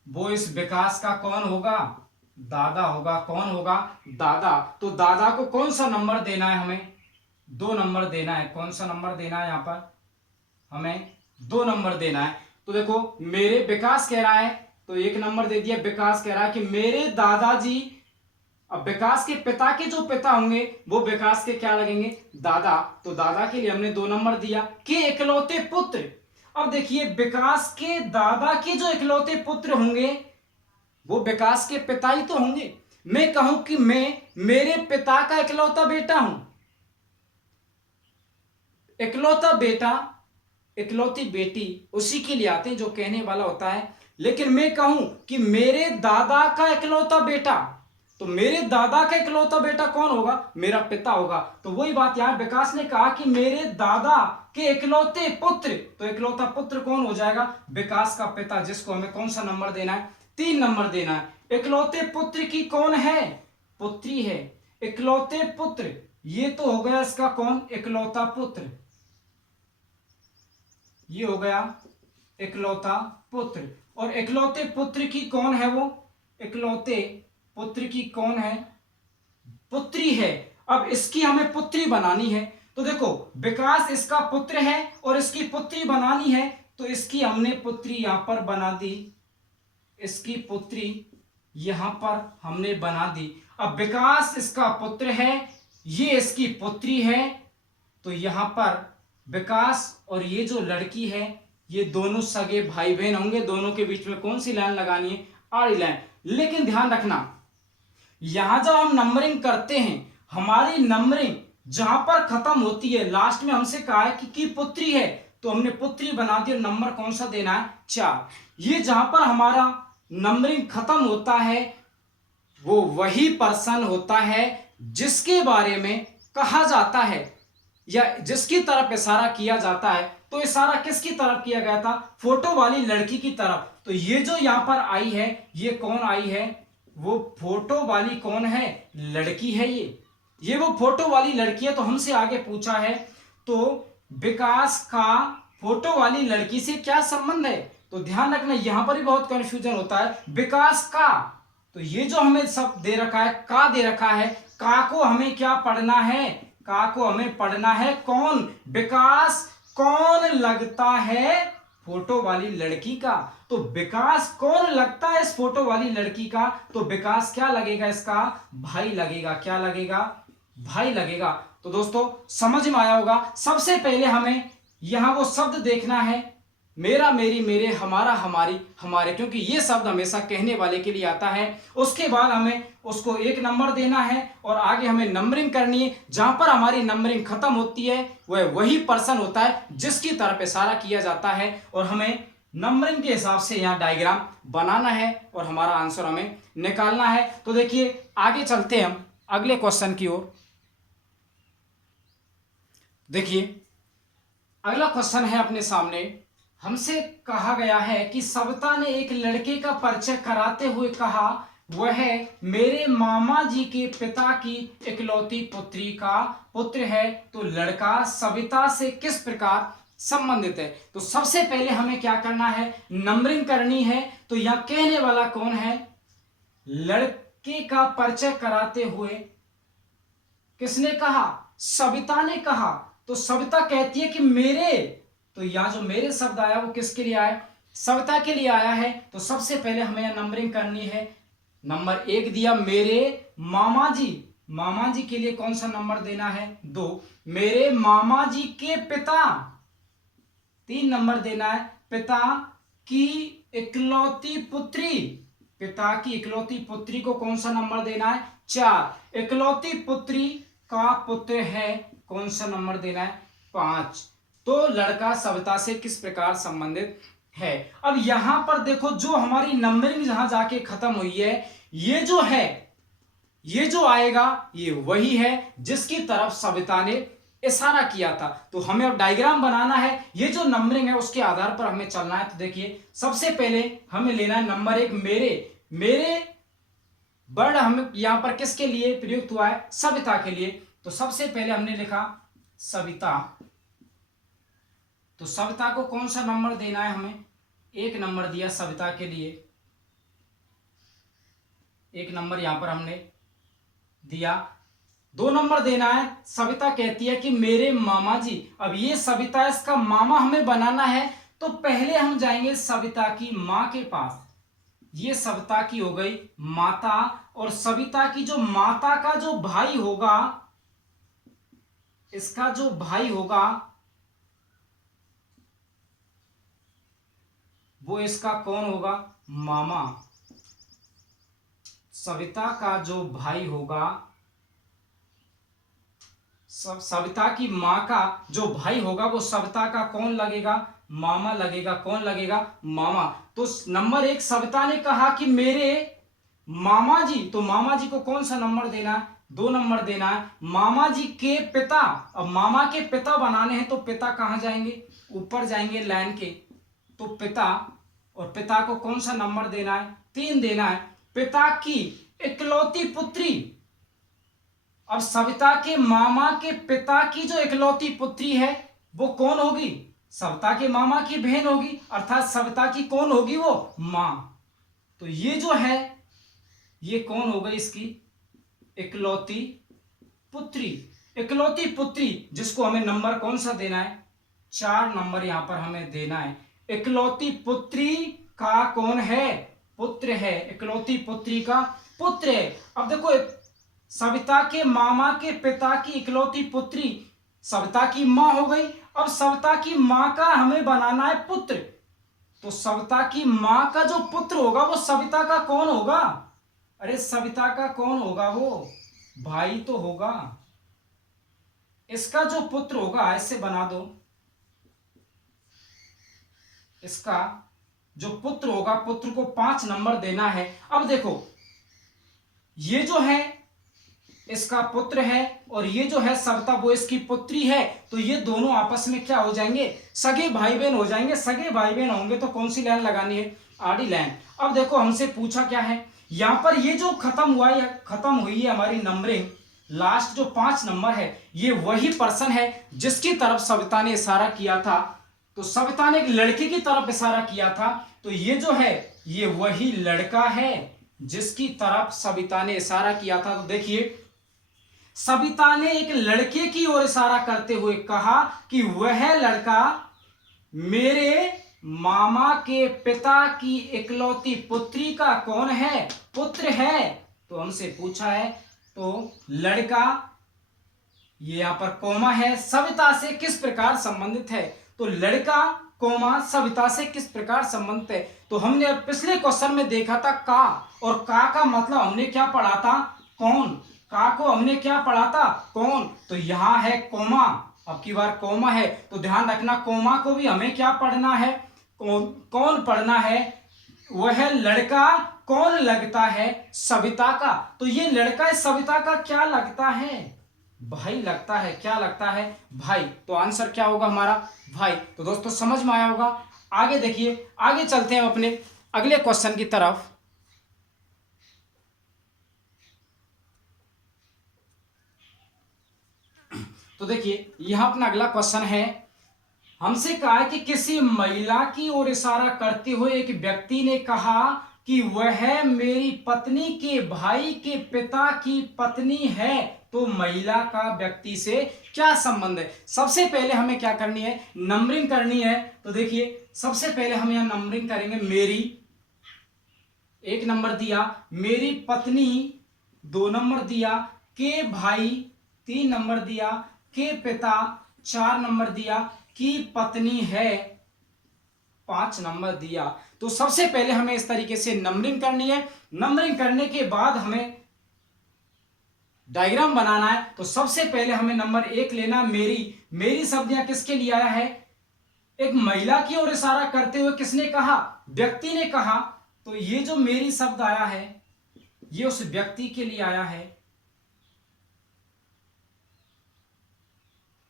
वो इस विकास का कौन होगा? दादा होगा। कौन होगा? दादा। तो दादा को कौन सा नंबर देना है हमें? 2 नंबर देना है। कौन सा नंबर देना है? यहां पर हमें 2 नंबर देना है। तो देखो मेरे, विकास कह रहा है तो 1 नंबर दे दिया। विकास कह रहा है कि मेरे दादाजी, अब विकास के पिता के जो पिता होंगे वो विकास के क्या लगेंगे? दादा। तो दादा के लिए हमने 2 नंबर दिया। के इकलौते पुत्र, अब देखिए विकास के दादा के जो इकलौते पुत्र होंगे वो विकास के पिता ही तो होंगे। मैं कहूं कि मैं मेरे पिता का इकलौता बेटा हूं, इकलौता बेटा, इकलौती बेटी उसी के लिए आते हैं जो कहने वाला होता है। लेकिन मैं कहूं कि मेरे दादा का इकलौता बेटा, तो मेरे दादा का इकलौता बेटा कौन होगा? मेरा पिता होगा। तो वही बात यहां विकास ने कहा कि मेरे दादा के इकलौते पुत्र, तो इकलौता पुत्र कौन हो जाएगा? विकास का पिता, जिसको हमें कौन सा नंबर देना है? 3 नंबर देना है। इकलौते पुत्र की कौन है? पुत्री है। इकलौते पुत्र, ये तो हो गया इसका कौन? इकलौता पुत्र, ये हो गया इकलौता पुत्र। और इकलौते पुत्र की कौन है? वो इकलौते पुत्र की कौन है? पुत्री है। अब इसकी हमें पुत्री बनानी है। तो देखो विकास इसका पुत्र है और इसकी पुत्री बनानी है, तो इसकी हमने पुत्री यहां पर बना दी, इसकी पुत्री यहां पर हमने बना दी। अब विकास इसका पुत्र है, ये इसकी पुत्री है, तो यहां पर विकास और ये जो लड़की है ये दोनों सगे भाई बहन होंगे। दोनों के बीच में कौन सी लाइन लगानी है? आड़ी लाइन। लेकिन ध्यान रखना यहां जब हम नंबरिंग करते हैं, हमारी नंबरिंग जहां पर खत्म होती है, लास्ट में हमसे कहा है कि की पुत्री है, तो हमने पुत्री बना दी। नंबर कौन सा देना है? 4। ये जहां पर हमारा नंबरिंग खत्म होता है वो वही पर्सन होता है जिसके बारे में कहा जाता है या जिसकी तरफ इशारा किया जाता है। तो इशारा किसकी तरफ किया गया था? फोटो वाली लड़की की तरफ। तो ये जो यहां पर आई है ये कौन आई है? वो फोटो वाली कौन है? लड़की है। ये वो फोटो वाली लड़की है। तो हमसे आगे पूछा है तो विकास का फोटो वाली लड़की से क्या संबंध है? तो ध्यान रखना यहां पर भी बहुत कंफ्यूजन होता है। विकास का, तो ये जो हमें सब दे रखा है का दे रखा है, का को हमें क्या पढ़ना है? का को हमें पढ़ना है कौन? विकास कौन लगता है फोटो वाली लड़की का। तो विकास कौन लगता है इस फोटो वाली लड़की का? तो विकास क्या लगेगा? इसका भाई लगेगा। क्या लगेगा? भाई लगेगा। तो दोस्तों समझ में आया होगा। सबसे पहले हमें यहां वो शब्द देखना है, मेरा, मेरी, मेरे, हमारा, हमारी, हमारे, क्योंकि ये शब्द हमेशा कहने वाले के लिए आता है। उसके बाद हमें उसको 1 नंबर देना है और आगे हमें नंबरिंग करनी है। जहां पर हमारी नंबरिंग खत्म होती है वह वही पर्सन होता है जिसकी तरफ इशारा किया जाता है और हमें नंबरिंग के हिसाब से यहाँ डायग्राम बनाना है और हमारा आंसर हमें निकालना है। तो देखिए आगे चलते हैं हम अगले क्वेश्चन की ओर। देखिए अगला क्वेश्चन है अपने सामने। हमसे कहा गया है कि सविता ने एक लड़के का परिचय कराते हुए कहा वह मेरे मामा जी के पिता की इकलौती पुत्री का पुत्र है। तो लड़का सविता से किस प्रकार संबंधित है? तो सबसे पहले हमें क्या करना है? नंबरिंग करनी है। तो यह कहने वाला कौन है? लड़के का परिचय कराते हुए किसने कहा? सविता ने कहा। तो सविता कहती है कि मेरे, तो यहां जो मेरे शब्द आया वो किसके लिए आया? सविता के लिए आया है। तो सबसे पहले हमें नंबरिंग करनी है। नंबर 1 दिया मेरे मामा जी, मामा जी के लिए कौन सा नंबर देना है? 2। मेरे मामा जी के पिता, 3 नंबर देना है। पिता की इकलौती पुत्री, पिता की इकलौती पुत्री को कौन सा नंबर देना है? 4। इकलौती पुत्री का पुत्र है, कौन सा नंबर देना है? 5। तो लड़का सविता से किस प्रकार संबंधित है? अब यहां पर देखो जो हमारी नंबरिंग जहां जाके खत्म हुई है, ये जो है, ये जो आएगा ये वही है जिसकी तरफ सविता ने इशारा किया था। तो हमें अब डायग्राम बनाना है। ये जो नंबरिंग है उसके आधार पर हमें चलना है। तो देखिए सबसे पहले हमें लेना है नंबर 1 मेरे। मेरे वर्ड हम यहां पर किसके लिए प्रयुक्त हुआ है? सविता के लिए। तो सबसे पहले हमने लिखा सविता। तो सविता को कौन सा नंबर देना है? हमें 1 नंबर दिया सविता के लिए। 1 नंबर यहां पर हमने दिया। 2 नंबर देना है। सविता कहती है कि मेरे मामा जी। अब ये सविता, इसका मामा हमें बनाना है। तो पहले हम जाएंगे सविता की मां के पास। ये सविता की हो गई माता और सविता की जो माता का जो भाई होगा, इसका जो भाई होगा वो इसका कौन होगा? मामा। सविता का जो भाई होगा, सविता की मां का जो भाई होगा वो सविता का कौन लगेगा? मामा लगेगा। कौन लगेगा? मामा। तो नंबर 1 सविता ने कहा कि मेरे मामा जी। तो मामा जी को कौन सा नंबर देना है? 2 नंबर देना है। मामा जी के पिता, अब मामा के पिता बनाने हैं तो पिता कहां जाएंगे? ऊपर जाएंगे लाइन के। तो पिता, और पिता को कौन सा नंबर देना है? 3 देना है। पिता की इकलौती पुत्री। अब सविता के मामा के पिता की जो इकलौती पुत्री है वो कौन होगी? सविता के मामा की बहन होगी, अर्थात सविता की कौन होगी? वो मां। तो ये जो है ये कौन हो गई? इसकी इकलौती पुत्री। इकलौती पुत्री जिसको हमें नंबर कौन सा देना है? 4 नंबर यहां पर हमें देना है। इकलौती पुत्री का कौन है? पुत्र है। इकलौती पुत्री का पुत्र है। अब देखो सविता के मामा के पिता की इकलौती पुत्री सविता की मां हो गई। अब सविता की मां का हमें बनाना है पुत्र। तो सविता की मां का जो पुत्र होगा वो सविता का कौन होगा? अरे सविता का कौन होगा? वो भाई तो होगा। इसका जो पुत्र होगा, ऐसे बना दो, इसका जो पुत्र होगा, पुत्र को 5 नंबर देना है। अब देखो ये जो है इसका पुत्र है और ये जो है सविता वो इसकी पुत्री है। तो ये दोनों आपस में क्या हो जाएंगे? सगे भाई बहन हो जाएंगे। सगे भाई बहन होंगे तो कौन सी लाइन लगानी है? आड़ी लाइन। अब देखो हमसे पूछा क्या है यहां पर? ये जो खत्म हुआ है, खत्म हुई है हमारी नंबरिंग, लास्ट जो 5 नंबर है ये वही पर्सन है जिसकी तरफ सविता ने इशारा किया था। तो सविता ने एक लड़के की तरफ इशारा किया था। तो ये जो है ये वही लड़का है जिसकी तरफ सविता ने इशारा किया था। तो देखिए सविता ने एक लड़के की ओर इशारा करते हुए कहा कि वह लड़का मेरे मामा के पिता की इकलौती पुत्री का कौन है? पुत्र है। तो हमसे पूछा है तो लड़का, ये यहां पर कोमा है, सविता से किस प्रकार संबंधित है? तो लड़का कोमा सविता से किस प्रकार संबंधित है? तो हमने पिछले क्वेश्चन में देखा था का, और का मतलब हमने क्या पढ़ा था? कौन। का को हमने क्या पढ़ा था? कौन। तो यहां है कोमा, अब की बार कोमा है, तो ध्यान रखना कोमा को भी हमें क्या पढ़ना है? कौन पढ़ना है? वह लड़का कौन लगता है? सविता का। तो ये लड़का सविता का क्या लगता है? भाई लगता है। क्या लगता है? भाई। तो आंसर क्या होगा हमारा? भाई। तो दोस्तों समझ में आया होगा। आगे देखिए, आगे चलते हैं अपने अगले क्वेश्चन की तरफ। तो देखिए यहां अपना अगला क्वेश्चन है, हमसे कहा है कि किसी महिला की ओर इशारा करते हुए एक व्यक्ति ने कहा कि वह मेरी पत्नी के भाई के पिता की पत्नी है। तो महिला का व्यक्ति से क्या संबंध है? सबसे पहले हमें क्या करनी है? नंबरिंग करनी है। तो देखिए सबसे पहले हम यहां नंबरिंग करेंगे। मेरी 1 नंबर दिया, मेरी पत्नी 2 नंबर दिया, के भाई 3 नंबर दिया, के पिता 4 नंबर दिया, की पत्नी है 5 नंबर दिया। तो सबसे पहले हमें इस तरीके से नंबरिंग करनी है। नंबरिंग करने के बाद हमें डायग्राम बनाना है। तो सबसे पहले हमें नंबर 1 लेना। मेरी शब्द यहां किसके लिए आया है? एक महिला की ओर इशारा करते हुए किसने कहा? व्यक्ति ने कहा। तो ये जो मेरी शब्द आया है ये उस व्यक्ति के लिए आया है।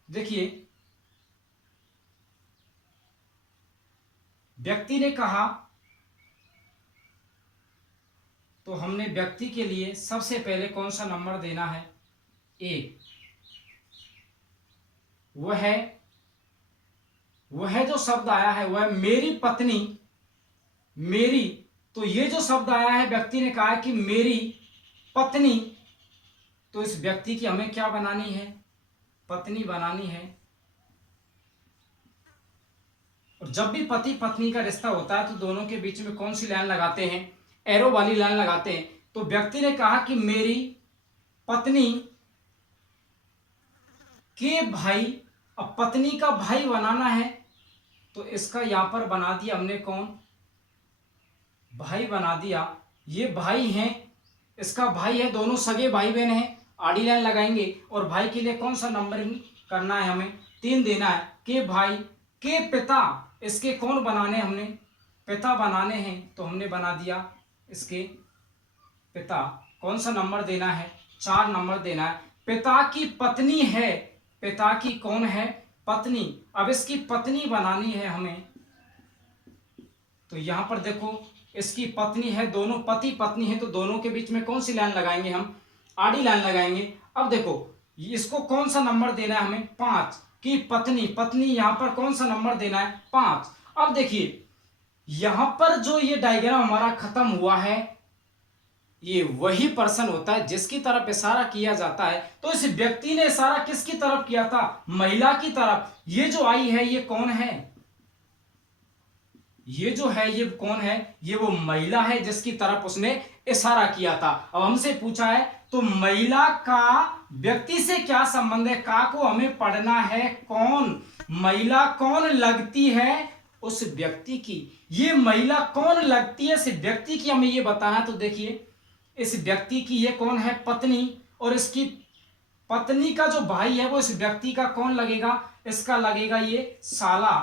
देखिए व्यक्ति ने कहा, तो हमने व्यक्ति के लिए सबसे पहले कौन सा नंबर देना है? 1। वह जो शब्द आया है वह मेरी पत्नी, मेरी, तो ये जो शब्द आया है व्यक्ति ने कहा है कि मेरी पत्नी, तो इस व्यक्ति की हमें क्या बनानी है? पत्नी बनानी है। और जब भी पति पत्नी का रिश्ता होता है तो दोनों के बीच में कौन सी लाइन लगाते हैं? एरो वाली लाइन लगाते हैं। तो व्यक्ति ने कहा कि मेरी पत्नी के भाई, अब पत्नी का भाई बनाना है तो इसका यहां पर बना दिया हमने कौन? भाई बना दिया। ये भाई हैं, इसका भाई है, दोनों सगे भाई बहन हैं। आड़ी लाइन लगाएंगे और भाई के लिए कौन सा नंबरिंग करना है? हमें 3 देना है। के भाई, के पिता, इसके कौन बनाने? हमने पिता बनाने हैं, तो हमने बना दिया इसके पिता। कौन सा नंबर देना है? 4 नंबर देना है। पिता की पत्नी है, पिता की कौन है? पत्नी। अब इसकी पत्नी बनानी है हमें। तो यहां पर देखो इसकी पत्नी है, दोनों पति पत्नी है, तो दोनों के बीच में कौन सी लाइन लगाएंगे? हम आड़ी लाइन लगाएंगे। अब देखो इसको कौन सा नंबर देना है? हमें 5 की पत्नी। पत्नी यहां पर कौन सा नंबर देना है? 5। अब देखिए यहां पर जो ये डायग्राम हमारा खत्म हुआ है, ये वही पर्सन होता है जिसकी तरफ इशारा किया जाता है। तो इस व्यक्ति ने इशारा किसकी तरफ किया था? महिला की तरफ। ये जो आई है ये कौन है? ये जो है ये कौन है? ये वो महिला है जिसकी तरफ उसने इशारा किया था। अब हमसे पूछा है तो महिला का व्यक्ति से क्या संबंध है? का को हमें पढ़ना है कौन? महिला कौन लगती है? उस व्यक्ति की। ये महिला कौन लगती है? इस व्यक्ति की हमें ये बताना। तो देखिए इस व्यक्ति की ये कौन है? पत्नी। और इसकी पत्नी का जो भाई है वो इस व्यक्ति का कौन लगेगा? इसका लगेगा ये साला।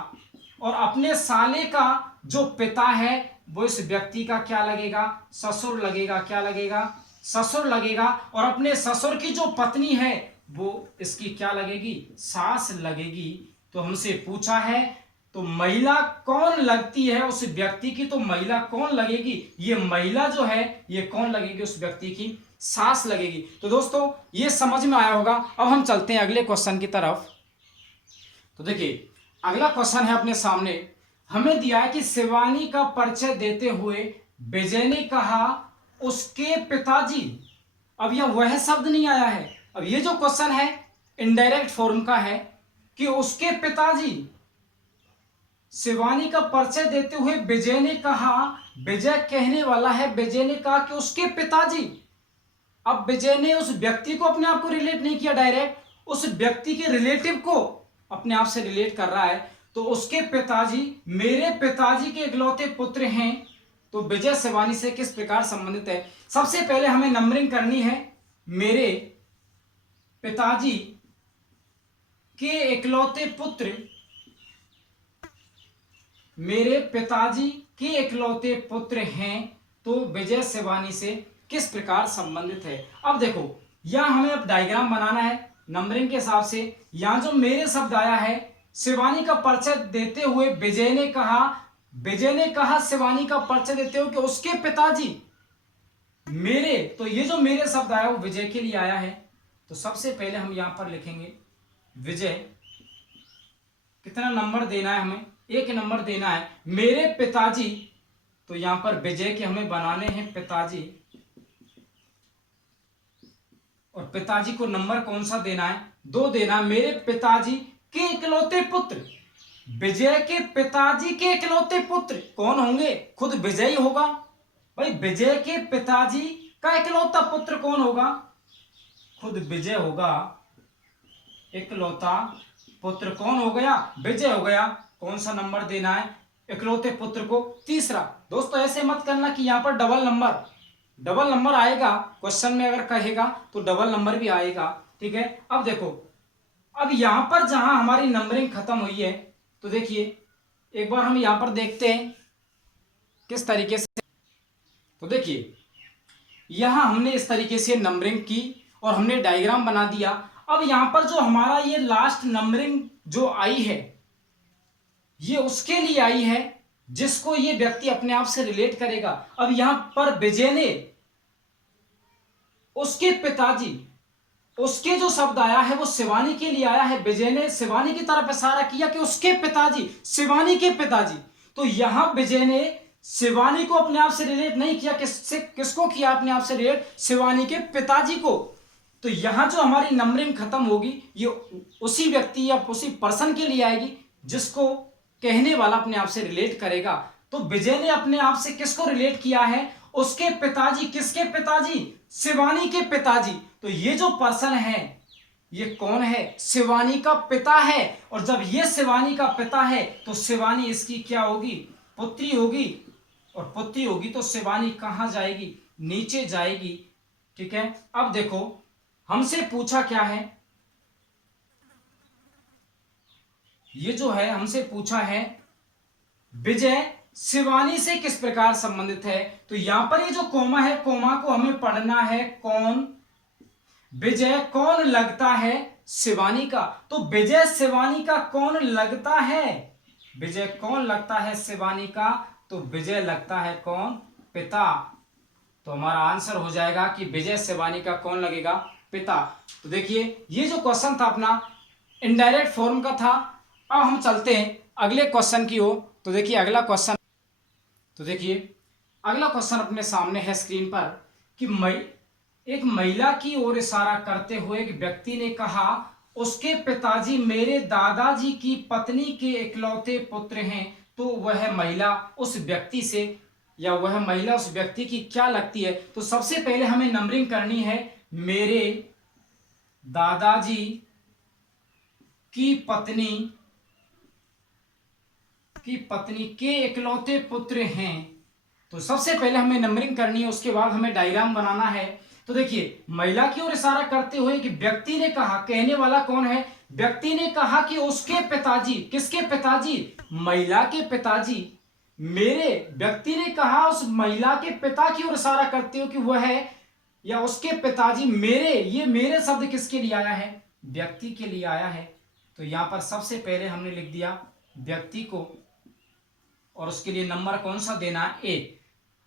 और अपने साले का जो पिता है वो इस व्यक्ति का क्या लगेगा? ससुर लगेगा। क्या लगेगा? ससुर लगेगा। और अपने ससुर की जो पत्नी है वो इसकी क्या लगेगी? सास लगेगी। तो हमसे पूछा है तो महिला कौन लगती है उस व्यक्ति की? तो महिला कौन लगेगी? ये महिला जो है ये कौन लगेगी? उस व्यक्ति की सास लगेगी। तो दोस्तों ये समझ में आया होगा। अब हम चलते हैं अगले क्वेश्चन की तरफ। तो देखिए अगला क्वेश्चन है अपने सामने, हमें दिया है कि शिवानी का परिचय देते हुए विजय ने कहा उसके पिताजी। अब यह वह शब्द नहीं आया है। अब ये जो क्वेश्चन है इनडायरेक्ट फॉर्म का है कि उसके पिताजी। शिवानी का परिचय देते हुए विजय ने कहा, विजय कहने वाला है, विजय ने कहा कि उसके पिताजी। अब विजय ने उस व्यक्ति को अपने आप को रिलेट नहीं किया डायरेक्ट, उस व्यक्ति के रिलेटिव को अपने आप से रिलेट कर रहा है। तो उसके पिताजी मेरे पिताजी के इकलौते पुत्र हैं। तो विजय शिवानी से किस प्रकार संबंधित है? सबसे पहले हमें नंबरिंग करनी है। मेरे पिताजी के इकलौते पुत्र, मेरे पिताजी के इकलौते पुत्र हैं। तो विजय शिवानी से किस प्रकार संबंधित है? अब देखो, यहां हमें अब डायग्राम बनाना है नंबरिंग के हिसाब से। यहां जो मेरे शब्द आया है, शिवानी का परिचय देते हुए विजय ने कहा शिवानी का परिचय देते हुए कि उसके पिताजी मेरे, तो ये जो मेरे शब्द आया वो विजय के लिए आया है। तो सबसे पहले हम यहां पर लिखेंगे विजय, कितना नंबर देना है हमें? 1 नंबर देना है। मेरे पिताजी, तो यहां पर विजय के हमें बनाने हैं पिताजी, और पिताजी को नंबर कौन सा देना है? 2 देना है। मेरे पिताजी के इकलौते पुत्र, विजय के पिताजी के इकलौते पुत्र कौन होंगे? खुद विजय ही होगा भाई। विजय के पिताजी का इकलौता पुत्र कौन होगा? खुद विजय होगा। इकलौता पुत्र कौन हो गया? विजय हो गया। कौन सा नंबर देना है इकलौते पुत्र को? 3रा। दोस्तों ऐसे मत करना कि यहां पर डबल नंबर आएगा क्वेश्चन में, अगर कहेगा तो डबल नंबर भी आएगा, ठीक है। अब देखो, अब यहां पर जहां हमारी नंबरिंग खत्म हुई है, तो देखिए एक बार हम यहां पर देखते हैं किस तरीके से। तो देखिए यहां हमने इस तरीके से नंबरिंग की और हमने डायग्राम बना दिया। अब यहां पर जो हमारा ये लास्ट नंबरिंग जो आई है, ये उसके लिए आई है जिसको ये व्यक्ति अपने आप से रिलेट करेगा। अब यहां पर विजय ने उसके पिताजी, उसके जो शब्द आया है वो शिवानी के लिए आया है। विजय ने शिवानी की तरफ इशारा किया कि उसके पिताजी, शिवानी के पिताजी। तो यहां विजय ने शिवानी को अपने आप से रिलेट नहीं किया, किसको किया अपने आप से रिलेट? शिवानी के पिताजी को। तो यहां जो हमारी नंबरिंग खत्म होगी, ये उसी व्यक्ति या उसी पर्सन के लिए आएगी जिसको कहने वाला अपने आप से रिलेट करेगा। तो विजय ने अपने आप से किसको रिलेट किया है? उसके पिताजी। किसके पिताजी? शिवानी के पिताजी। तो ये जो पर्सन है ये कौन है? शिवानी का पिता है। और जब ये शिवानी का पिता है तो शिवानी इसकी क्या होगी? पुत्री होगी। और पुत्री होगी तो शिवानी कहां जाएगी? नीचे जाएगी, ठीक है। अब देखो हमसे पूछा क्या है, ये जो है हमसे पूछा है विजय शिवानी से किस प्रकार संबंधित है। तो यहां पर ये जो कोमा है, कोमा को हमें पढ़ना है कौन? विजय कौन लगता है? शिवानी का। तो विजय शिवानी का कौन लगता है? विजय कौन लगता है शिवानी का? तो विजय लगता है कौन? पिता। तो हमारा आंसर हो जाएगा कि विजय शिवानी का कौन लगेगा? पिता। तो देखिए ये जो क्वेश्चन था अपना इनडायरेक्ट फॉर्म का था। अब हम चलते हैं अगले क्वेश्चन की ओर। तो देखिए अगला क्वेश्चन, तो देखिए अगला क्वेश्चन अपने सामने है स्क्रीन पर कि एक महिला की ओर इशारा करते हुए एक व्यक्ति ने कहा, उसके पिताजी मेरे दादाजी की पत्नी के इकलौते पुत्र हैं। तो वह महिला उस व्यक्ति से, या वह महिला उस व्यक्ति की क्या लगती है? तो सबसे पहले हमें नंबरिंग करनी है। मेरे दादाजी की पत्नी के इकलौते पुत्र हैं। तो सबसे पहले हमें नंबरिंग करनी है, उसके बाद हमें डायग्राम बनाना है। तो देखिए महिला की ओर इशारा करते हुए कि व्यक्ति ने कहा, कहने वाला कौन है? व्यक्ति ने कहा कि उसके पिताजी। किसके पिताजी? महिला के पिताजी। मेरे, व्यक्ति ने कहा उस महिला के पिता की ओर इशारा करते हो कि वह है या उसके पिताजी मेरे, ये मेरे शब्द किसके लिए आया है? व्यक्ति के लिए आया है। तो यहां पर सबसे पहले हमने लिख दिया व्यक्ति को, और उसके लिए नंबर कौन सा देना है? 1।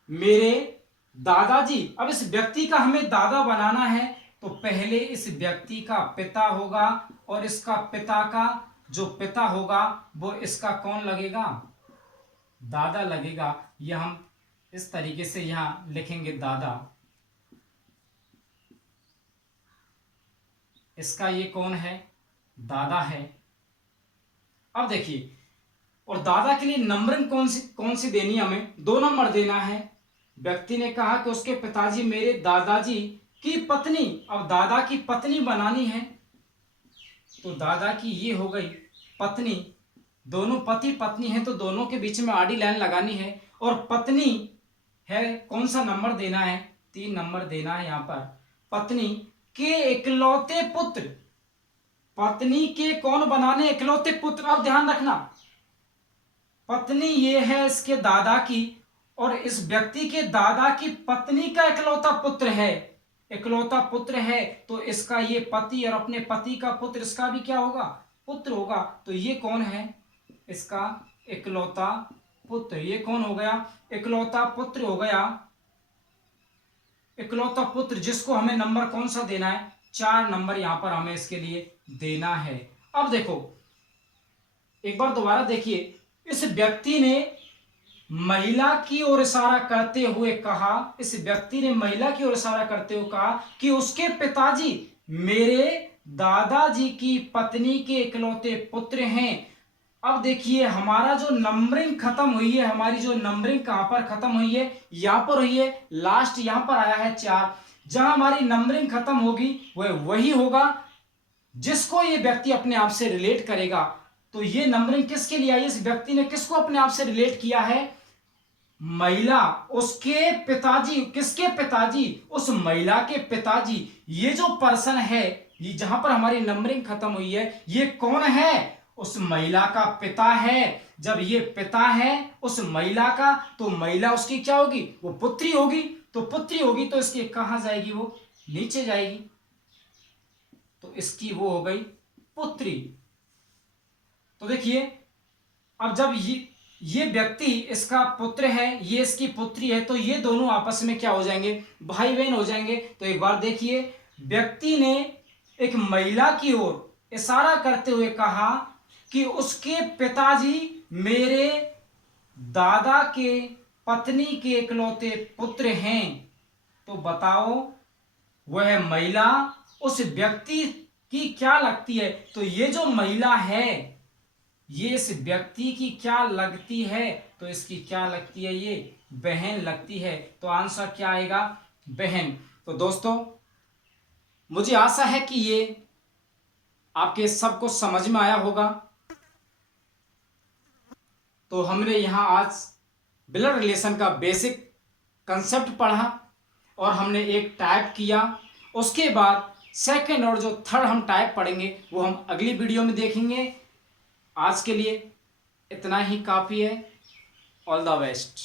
मेरे दादाजी, अब इस व्यक्ति का हमें दादा बनाना है तो पहले इस व्यक्ति का पिता होगा, और इसका पिता का जो पिता होगा वो इसका कौन लगेगा? दादा लगेगा। यह हम इस तरीके से यहां लिखेंगे दादा। इसका ये कौन है? दादा है। अब देखिए और दादा के लिए नंबरिंग कौन सी देनी है, हमें 2 नंबर देना है। व्यक्ति ने कहा कि उसके पिताजी मेरे दादाजी की पत्नी, अब दादा की पत्नी बनानी है, तो दादा की ये हो गई पत्नी, दोनों पति पत्नी है तो दोनों के बीच में आड़ी लाइन लगानी है, और पत्नी है, कौन सा नंबर देना है, 3 नंबर देना है यहाँ पर। पत्नी के इकलौते पुत्र, पत्नी के कौन बनाने, इकलौते पुत्र। अब ध्यान रखना, पत्नी ये है इसके दादा की, और इस व्यक्ति के दादा की पत्नी का इकलौता पुत्र है, इकलौता पुत्र है, तो इसका ये पति और अपने पति का पुत्र, इसका भी क्या होगा, पुत्र होगा। तो ये कौन है, इसका इकलौता पुत्र। ये कौन हो गया, इकलौता पुत्र हो गया, इकलौता पुत्र, जिसको हमें नंबर कौन सा देना है, 4 नंबर यहां पर हमें इसके लिए देना है। अब देखो एक बार दोबारा देखिए, इस व्यक्ति ने महिला की ओर इशारा करते हुए कहा, इस व्यक्ति ने महिला की ओर इशारा करते हुए कहा कि उसके पिताजी मेरे दादाजी की पत्नी के इकलौते पुत्र हैं। अब देखिए हमारा जो नंबरिंग खत्म हुई है, हमारी जो नंबरिंग कहां पर खत्म हुई है, यहां पर हुई है, लास्ट यहां पर आया है 4। जहां हमारी नंबरिंग खत्म होगी वह वही होगा जिसको ये व्यक्ति अपने आप से रिलेट करेगा। तो ये नंबरिंग किसके लिए आई, इस व्यक्ति ने किसको अपने आप से रिलेट किया है, महिला, उसके पिताजी, किसके पिताजी, उस महिला के पिताजी। ये जो पर्सन है, ये जहां पर हमारी नंबरिंग खत्म हुई है, ये कौन है, उस महिला का पिता है। जब ये पिता है उस महिला का, तो महिला उसकी क्या होगी, वो पुत्री होगी। तो पुत्री होगी तो इसकी कहां जाएगी, वो नीचे जाएगी, तो इसकी वो हो गई पुत्री। तो देखिए अब जब ये व्यक्ति इसका पुत्र है, ये इसकी पुत्री है, तो ये दोनों आपस में क्या हो जाएंगे, भाई बहन हो जाएंगे। तो एक बार देखिए, व्यक्ति ने एक महिला की ओर इशारा करते हुए कहा कि उसके पिताजी मेरे दादा के पत्नी के इकलौते पुत्र हैं। तो बताओ वह महिला उस व्यक्ति की क्या लगती है, तो ये जो महिला है ये इस व्यक्ति की क्या लगती है, तो इसकी क्या लगती है, ये बहन लगती है। तो आंसर क्या आएगा, बहन। तो दोस्तों मुझे आशा है कि ये आपके सबको समझ में आया होगा। तो हमने यहाँ आज ब्लड रिलेशन का बेसिक कंसेप्ट पढ़ा और हमने एक टाइप किया, उसके बाद सेकंड और जो थर्ड हम टाइप पढ़ेंगे वो हम अगली वीडियो में देखेंगे। आज के लिए इतना ही काफ़ी है। All the best.